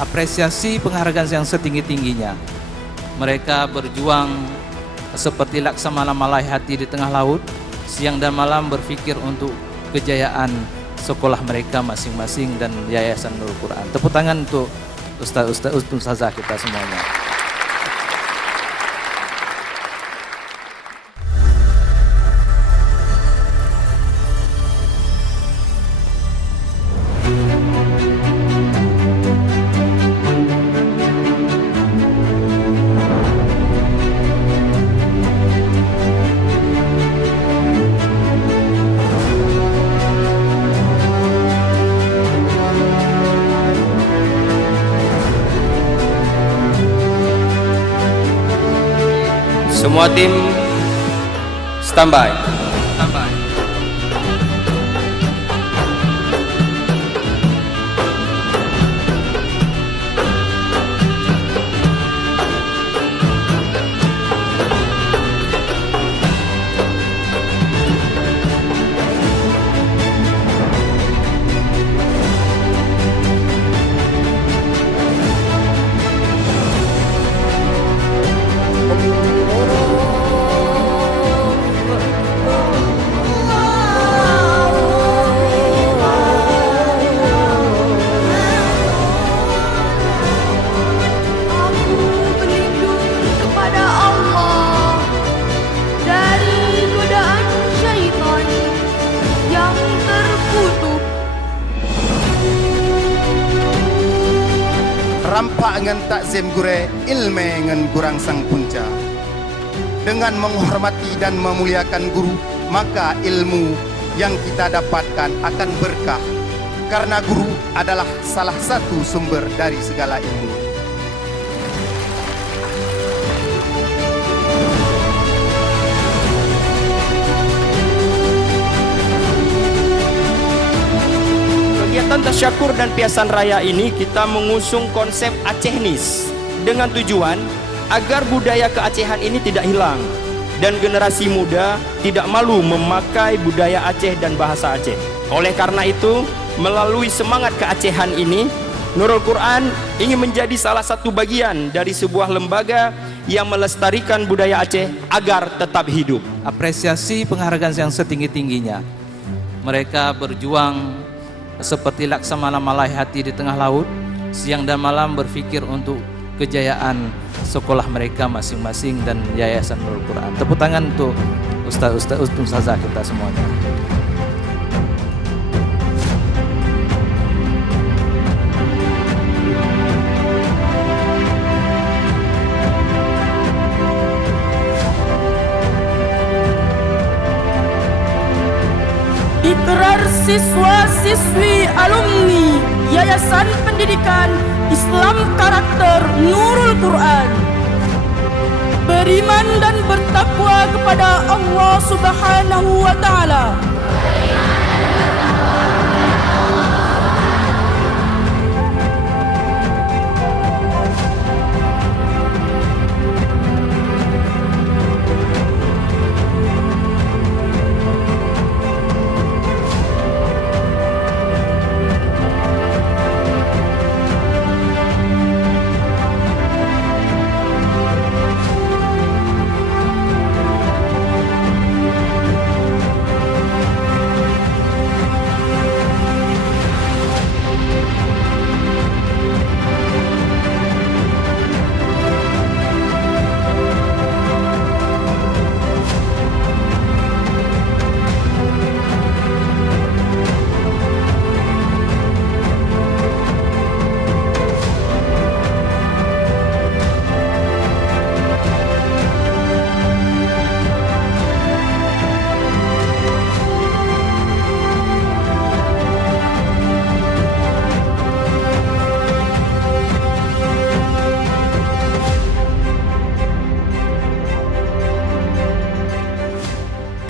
apresiasi penghargaan yang setinggi-tingginya. Mereka berjuang seperti laksamana malai hati di tengah laut, siang dan malam berpikir untuk kejayaan sekolah mereka masing-masing dan Yayasan Nurul Quran. Tepuk tangan untuk ustazah kita semuanya. Semua tim standby. Rampak ngan takzim gure ilme ngan gurang sang punca. Dengan menghormati dan memuliakan guru, maka ilmu yang kita dapatkan akan berkah. Karena guru adalah salah satu sumber dari segala ilmu. Kegiatan tasyakur dan piasan raya ini kita mengusung konsep Acehnis dengan tujuan agar budaya keacehan ini tidak hilang dan generasi muda tidak malu memakai budaya Aceh dan bahasa Aceh. Oleh karena itu, melalui semangat keacehan ini, Nurul Quran ingin menjadi salah satu bagian dari sebuah lembaga yang melestarikan budaya Aceh agar tetap hidup. Apresiasi penghargaan yang setinggi-tingginya. Mereka berjuang seperti laksamana malai hati di tengah laut, siang dan malam berpikir untuk kejayaan sekolah mereka masing-masing dan Yayasan Nurul Quran. Tepuk tangan untuk ustazah kita semuanya. Ikrar siswa-siswi alumni Yayasan Pendidikan Islam Karakter Nurul Quran beriman dan bertakwa kepada Allah Subhanahu wa Ta'ala.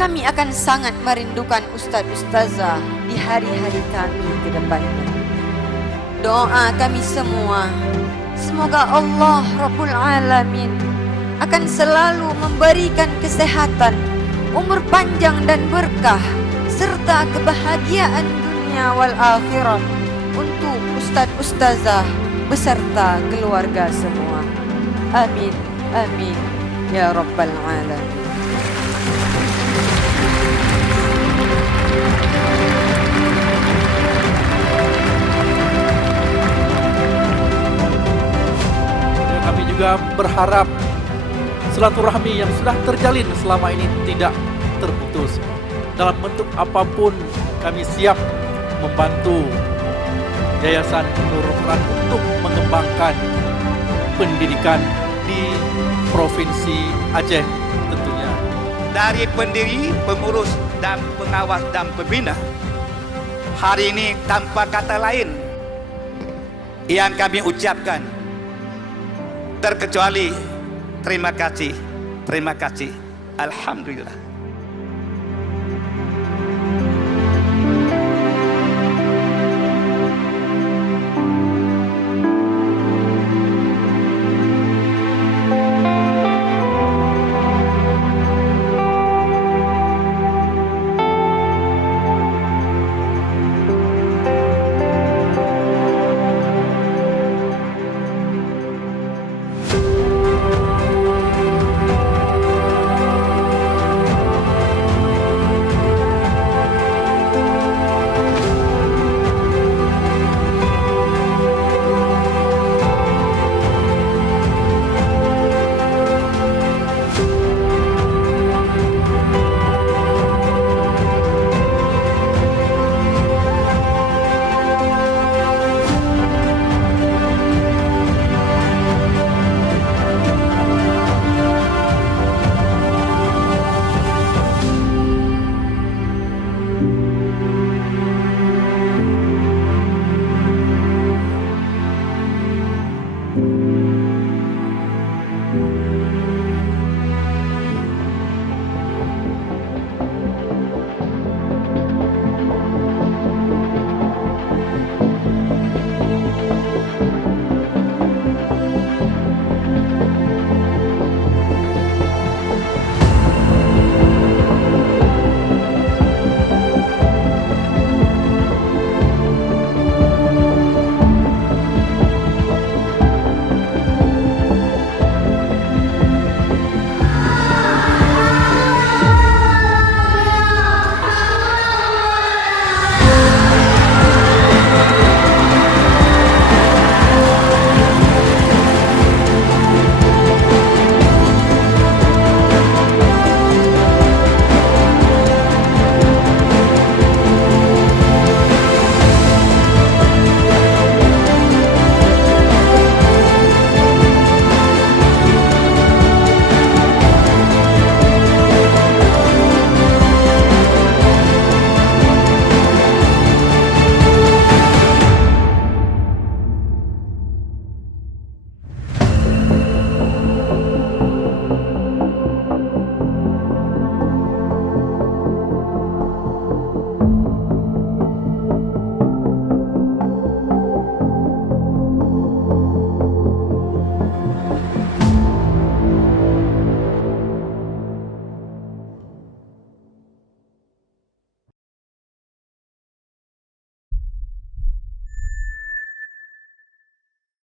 Kami akan sangat merindukan ustaz-ustazah di hari-hari kami ke depannya. Doa kami semua, semoga Allah Rabbul Alamin akan selalu memberikan kesehatan, umur panjang dan berkah, serta kebahagiaan dunia wal akhirat untuk ustaz-ustazah beserta keluarga semua. Amin, amin, ya Rabbal Alamin. Kami juga berharap silaturahmi yang sudah terjalin selama ini tidak terputus. Dalam bentuk apapun kami siap membantu Yayasan Nurul Quran untuk mengembangkan pendidikan di Provinsi Aceh tentunya. Dari pendiri, pengurus dan pengawas dan pembina, hari ini tanpa kata lain yang kami ucapkan terkecuali terima kasih, alhamdulillah.